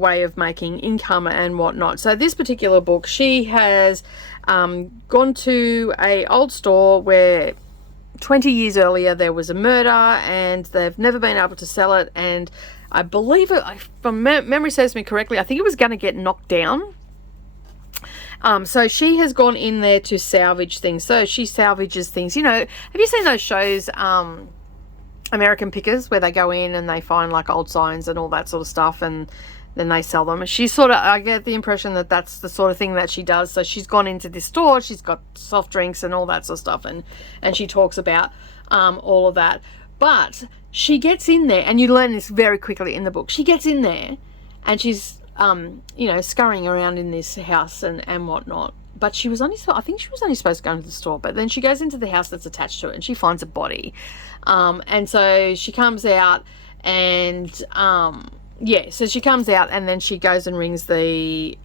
way of making income and whatnot. So this particular book, she has gone to a old store where 20 years earlier there was a murder, and they've never been able to sell it, and I believe it, if memory serves me correctly, I think it was going to get knocked down. So she has gone in there to salvage things. So she salvages things. You know, have you seen those shows, American Pickers, where they go in and they find like old signs and all that sort of stuff, and then they sell them? She sort of, I get the impression that that's the sort of thing that she does. So she's gone into this store, she's got soft drinks and all that sort of stuff, and she talks about all of that. But she gets in there, and you learn this very quickly in the book. She gets in there and she's you know, scurrying around in this house and whatnot. But she was only, I think she was only supposed to go into the store, but then she goes into the house that's attached to it and she finds a body. And so she comes out and yeah, so she comes out and then she goes and rings the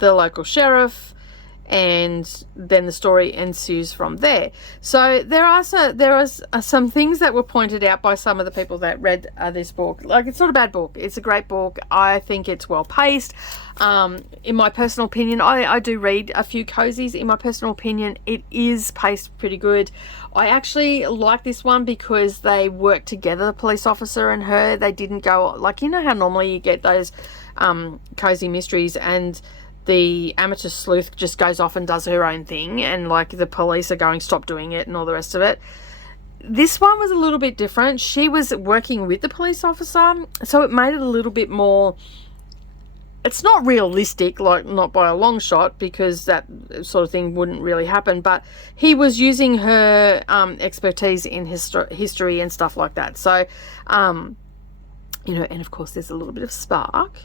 local sheriff, and then the story ensues from there. So there are some things that were pointed out by some of the people that read this book. Like, it's not a bad book, it's a great book. I think it's well paced. In my personal opinion, I do read a few cozies. In my personal opinion, it is paced pretty good. I actually like this one because they work together, the police officer and her. They didn't go, like, you know how normally you get those cozy mysteries and the amateur sleuth just goes off and does her own thing, and like the police are going, stop doing it, and all the rest of it. This one was a little bit different. She was working with the police officer, so it made it a little bit more, it's not realistic, like not by a long shot, because that sort of thing wouldn't really happen, but he was using her expertise in history and stuff like that. So you know, and of course there's a little bit of spark.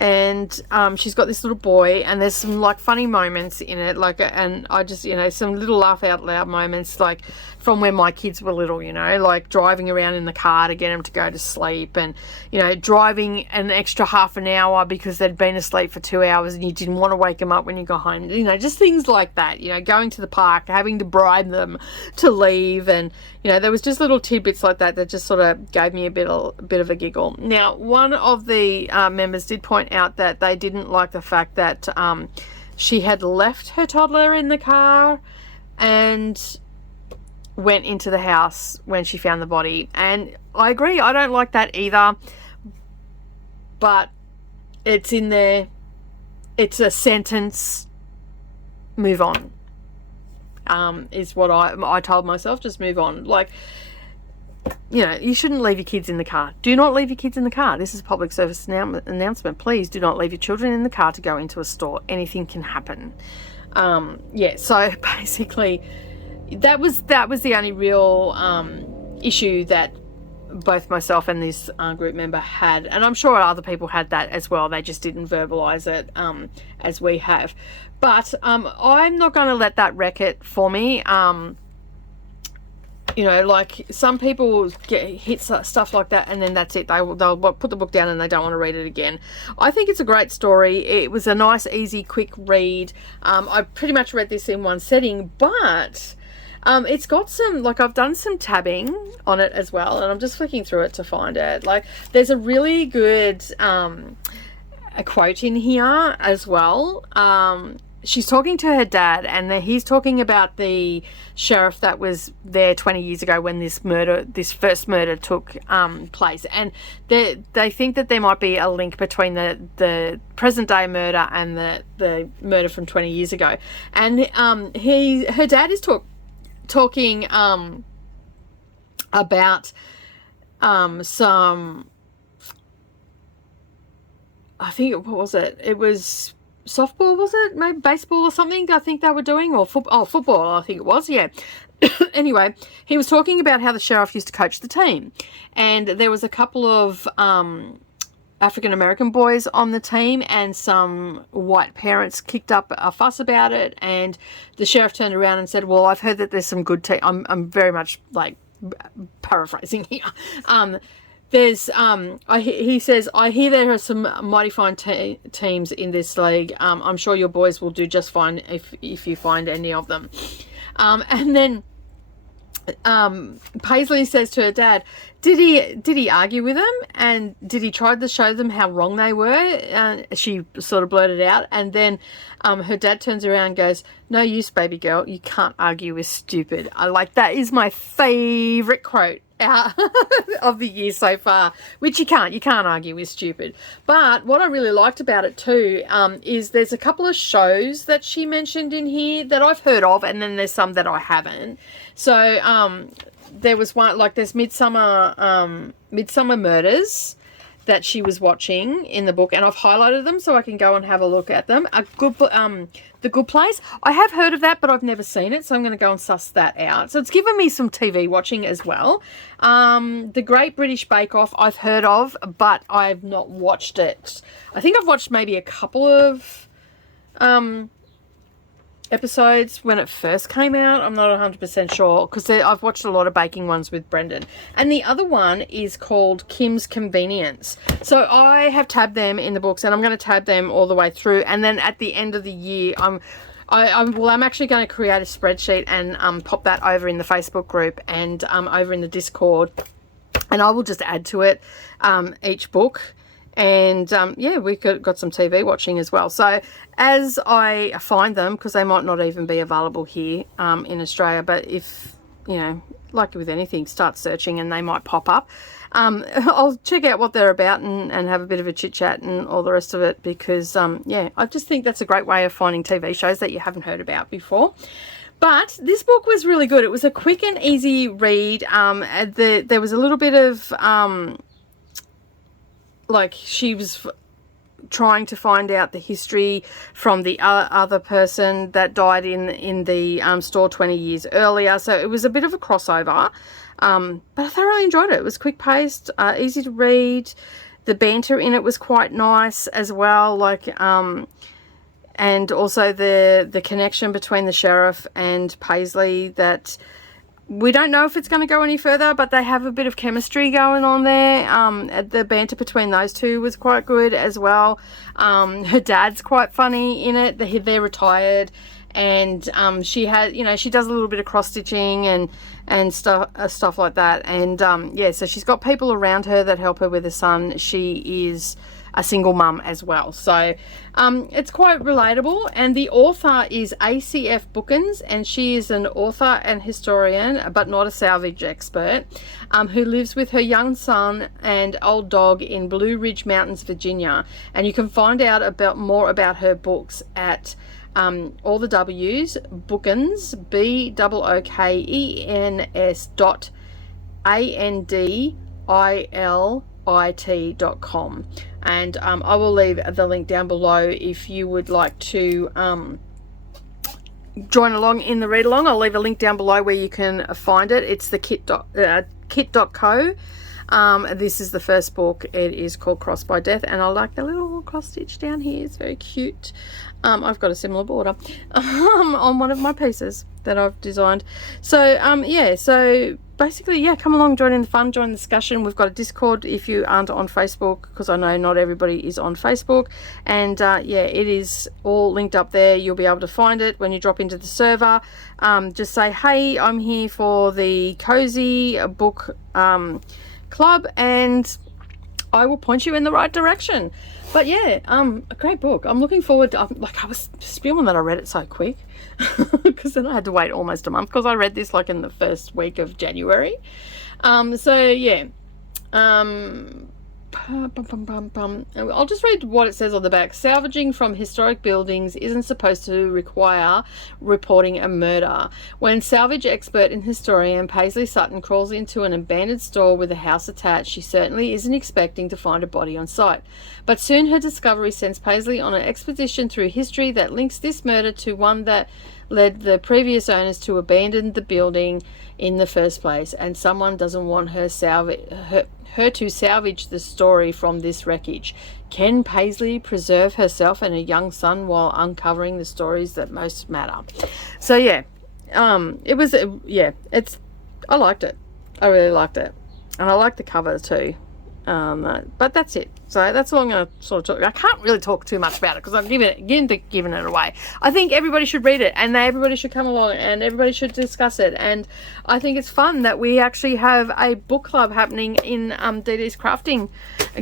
And she's got this little boy, and there's some like funny moments in it, like, and I just, you know, some little laugh out loud moments, like from when my kids were little, you know, like driving around in the car to get them to go to sleep, and, you know, driving an extra half an hour because they'd been asleep for 2 hours and you didn't want to wake them up when you got home, you know, just things like that, you know, going to the park, having to bribe them to leave, and, you know, there was just little tidbits like that that just sort of gave me a bit of a giggle. Now, one of the members did point out that they didn't like the fact that she had left her toddler in the car and went into the house when she found the body, and I agree, I don't like that either, but it's in there, it's a sentence, move on, is what I told myself, just move on. Like, you know, you shouldn't leave your kids in the car. Do not leave your kids in the car. This is a public service announcement. Please do not leave your children in the car to go into a store. Anything can happen. Yeah, so basically that was the only real issue that both myself and this group member had, and I'm sure other people had that as well. They just didn't verbalize it as we have. But I'm not going to let that wreck it for me. you know, like some people hit stuff like that and then that's it. They'll put the book down and they don't want to read it again. I think it's a great story. It was a nice, easy, quick read. I pretty much read this in one setting, but it's got some, like, I've done some tabbing on it as well, and I'm just flicking through it to find it. Like, there's a really good a quote in here as well. She's talking to her dad, and he's talking about the sheriff that was there 20 years ago when this first murder took place, and they think that there might be a link between the present day murder and the murder from 20 years ago. And her dad is talking about some, I think, what was it? It was softball, was it? Maybe baseball or something, I think they were doing, or football, I think it was, yeah. Anyway, he was talking about how the sheriff used to coach the team, and there was a couple of African-American boys on the team, and some white parents kicked up a fuss about it, and the sheriff turned around and said, well, I've heard that there's some good team. I'm very much, like, paraphrasing here. He says, I hear there are some mighty fine teams in this league. I'm sure your boys will do just fine if you find any of them. And then Paisley says to her dad, did he argue with them, and did he try to show them how wrong they were? And she sort of blurted out, and then her dad turns around and goes, no use, baby girl, you can't argue with stupid. That is my favorite quote out of the year so far, which you can't argue with stupid. But what I really liked about it too is there's a couple of shows that she mentioned in here that I've heard of, and then there's some that I haven't. So there was one, like, there's Midsummer Murders that she was watching in the book, and I've highlighted them so I can go and have a look at them. The Good Place, I have heard of that, but I've never seen it, so I'm going to go and suss that out. So it's given me some TV watching as well. The Great British Bake Off I've heard of, but I've not watched it. I think I've watched maybe a couple of episodes when it first came out. I'm not 100% sure, because I've watched a lot of baking ones with Brendan. And the other one is called Kim's Convenience. So I have tabbed them in the books, and I'm going to tab them all the way through. And then at the end of the year, I'm actually going to create a spreadsheet and pop that over in the Facebook group and over in the Discord, and I will just add to it each book. And yeah, we got some TV watching as well. So as I find them, because they might not even be available here in Australia, but if, you know, like with anything, start searching and they might pop up. I'll check out what they're about and have a bit of a chit chat and all the rest of it, because yeah, I just think that's a great way of finding TV shows that you haven't heard about before. But this book was really good. It was a quick and easy read. There was a little bit of like, she was trying to find out the history from the other person that died in the store 20 years earlier. So it was a bit of a crossover. But I thoroughly enjoyed it. It was quick paced, easy to read. The banter in it was quite nice as well. Like, and also the connection between the sheriff and Paisley, that we don't know if it's going to go any further, but they have a bit of chemistry going on there. The banter between those two was quite good as well. Her dad's quite funny in it. They're retired, and she has, you know, she does a little bit of cross stitching and stuff like that. And yeah, so she's got people around her that help her with her son. She is a single mum as well, so it's quite relatable. And the author is ACF Bookins, and she is an author and historian, but not a salvage expert, who lives with her young son and old dog in Blue Ridge Mountains, Virginia. And you can find out more about her books at all the W's, Bookins, BOOKENS.ANDILIT.com. And I will leave the link down below if you would like to join along in the read along. I'll leave a link down below where you can find it. It's the kit.co. This is the first book. It is called Cross by Death, and I like the little cross stitch down here. It's very cute. I've got a similar border on one of my pieces that I've designed. So yeah, so basically, yeah, come along, join in the fun, join the discussion. We've got a Discord if you aren't on Facebook, because I know not everybody is on Facebook. And yeah, it is all linked up there. You'll be able to find it when you drop into the server. Just say, hey, I'm here for the Cozy Book Club, and I will point you in the right direction. But yeah, a great book. I'm looking forward to, like, I was spewing that I read it so quick, because then I had to wait almost a month, because I read this like in the first week of January. So yeah, I'll just read what it says on the back. Salvaging from historic buildings isn't supposed to require reporting a murder. When salvage expert and historian Paisley Sutton crawls into an abandoned store with a house attached, she certainly isn't expecting to find a body on site. But soon her discovery sends Paisley on an expedition through history that links this murder to one that led the previous owners to abandon the building in the first place, and someone doesn't want her to salvage the story from this wreckage. Can Paisley preserve herself and her young son while uncovering the stories that most matter? So yeah, it was yeah, I liked it. I really liked it, and I like the cover too. But that's it. So that's all I'm going to sort of talk. I can't really talk too much about it, because I'm giving it away. I think everybody should read it, and everybody should come along, and everybody should discuss it. And I think it's fun that we actually have a book club happening in Dee Dee's crafting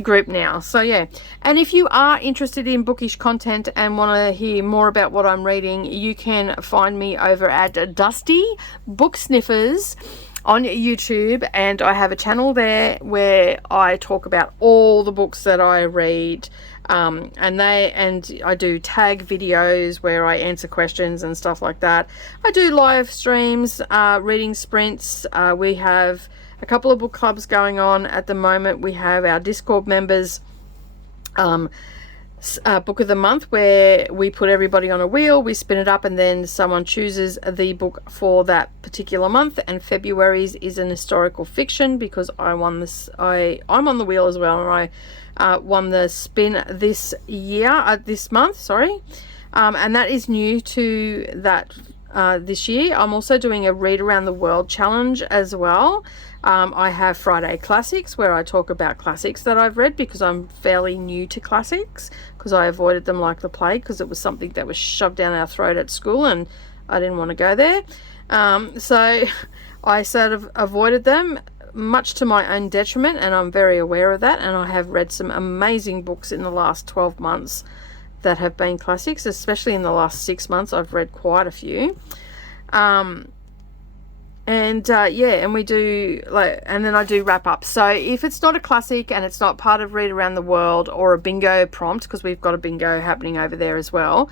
group now. So yeah, and if you are interested in bookish content and want to hear more about what I'm reading, you can find me over at Dusty Book Sniffers on YouTube, and I have a channel there where I talk about all the books that I read, and I do tag videos where I answer questions and stuff like that. I do live streams, reading sprints. We have a couple of book clubs going on at the moment. We have our Discord members book of the month, where we put everybody on a wheel, we spin it up, and then someone chooses the book for that particular month. And February's is an historical fiction, because I won this. I'm on the wheel as well, and I won the spin this month, sorry. And that is new to that this year. I'm also doing a read around the world challenge as well. I have Friday Classics, where I talk about classics that I've read, because I'm fairly new to classics, because I avoided them like the plague, because it was something that was shoved down our throat at school and I didn't want to go there. So I sort of avoided them, much to my own detriment, and I'm very aware of that. And I have read some amazing books in the last 12 months that have been classics, especially in the last 6 months. I've read quite a few. Yeah, and we do, like, and then I do wrap up. So if it's not a classic and it's not part of Read Around the World or a bingo prompt, because we've got a bingo happening over there as well,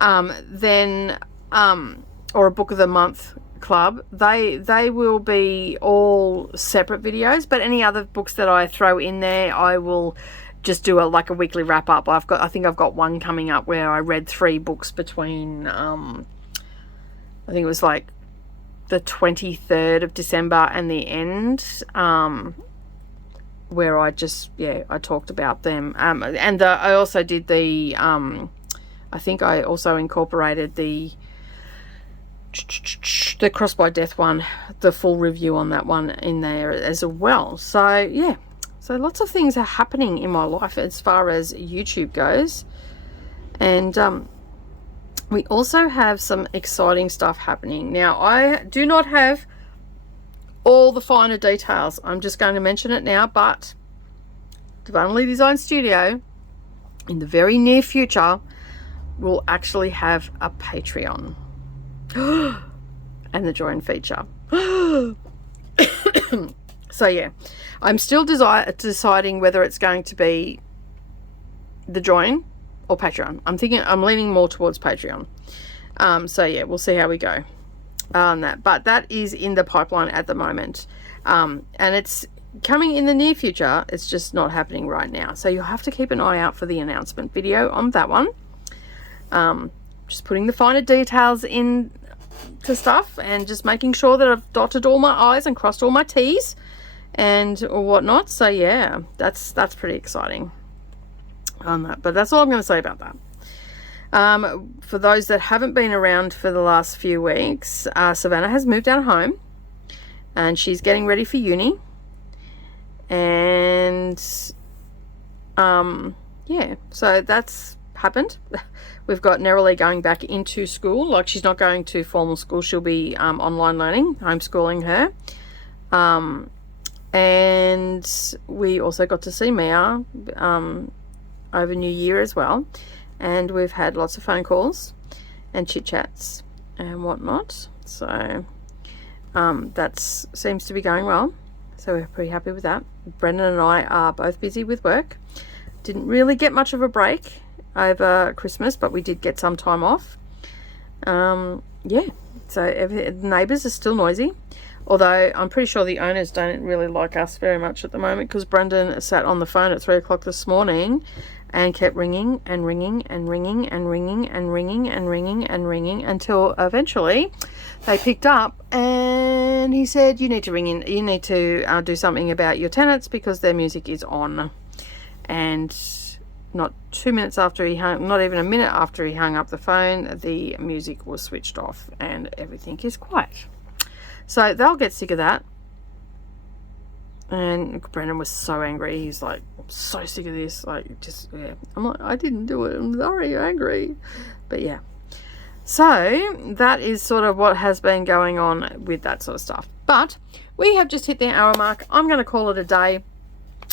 then or a book of the month club, they will be all separate videos. But any other books that I throw in there, I will just do a weekly wrap up. I think I've got one coming up where I read 3 books between I think it was like the 23rd of December and the end, where I talked about them, and I also did the I think I also incorporated the Cross by Death one, the full review on that one in there as well. So yeah, so lots of things are happening in my life as far as YouTube goes, and we also have some exciting stuff happening. Now, I do not have all the finer details. I'm just going to mention it now, but Darvanalee Design Studio, in the very near future, will actually have a Patreon. And the join feature. So yeah, I'm still deciding whether it's going to be the join or Patreon. I'm leaning more towards Patreon. So yeah, we'll see how we go on that. But that is in the pipeline at the moment. And it's coming in the near future. It's just not happening right now. So you'll have to keep an eye out for the announcement video on that one. Just putting the finer details in to stuff, and just making sure that I've dotted all my I's and crossed all my T's and or whatnot. So yeah, that's pretty exciting on that. But that's all I'm going to say about that. For those that haven't been around for the last few weeks, Savannah has moved out of home, and she's getting ready for uni. And yeah, so that's happened. We've got Neroli going back into school. Like, she's not going to formal school, she'll be online learning, homeschooling her. And we also got to see Mia over New Year as well, and we've had lots of phone calls and chit chats and whatnot, so that seems to be going well, so we're pretty happy with that. Brendan and I are both busy with work. Didn't really get much of a break over Christmas, but we did get some time off. Yeah, so the neighbours are still noisy, although I'm pretty sure the owners don't really like us very much at the moment, because Brendan sat on the phone at 3 o'clock this morning and kept ringing and ringing and ringing and ringing and ringing and ringing and ringing until eventually they picked up, and he said, you need to ring in, you need to do something about your tenants because their music is on. And not 2 minutes after he hung, not even a minute after he hung up the phone, the music was switched off and everything is quiet. So they'll get sick of that. And Brendan was so angry. He's like, I'm so sick of this. Like, just, yeah. I'm like, I didn't do it. I'm sorry, you're angry. But yeah. So that is sort of what has been going on with that sort of stuff. But we have just hit the hour mark. I'm going to call it a day.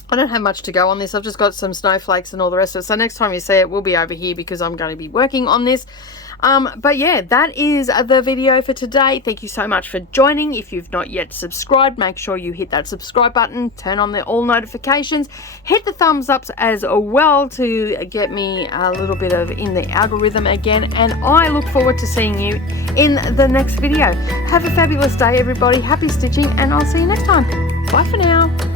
I don't have much to go on this. I've just got some snowflakes and all the rest of it. So next time you see it, we'll be over here because I'm going to be working on this. But yeah, that is the video for today. Thank you so much for joining. If you've not yet subscribed, make sure you hit that subscribe button, turn on the all notifications, hit the thumbs ups as well to get me a little bit of in the algorithm again. And I look forward to seeing you in the next video. Have a fabulous day, everybody. Happy stitching, and I'll see you next time. Bye for now.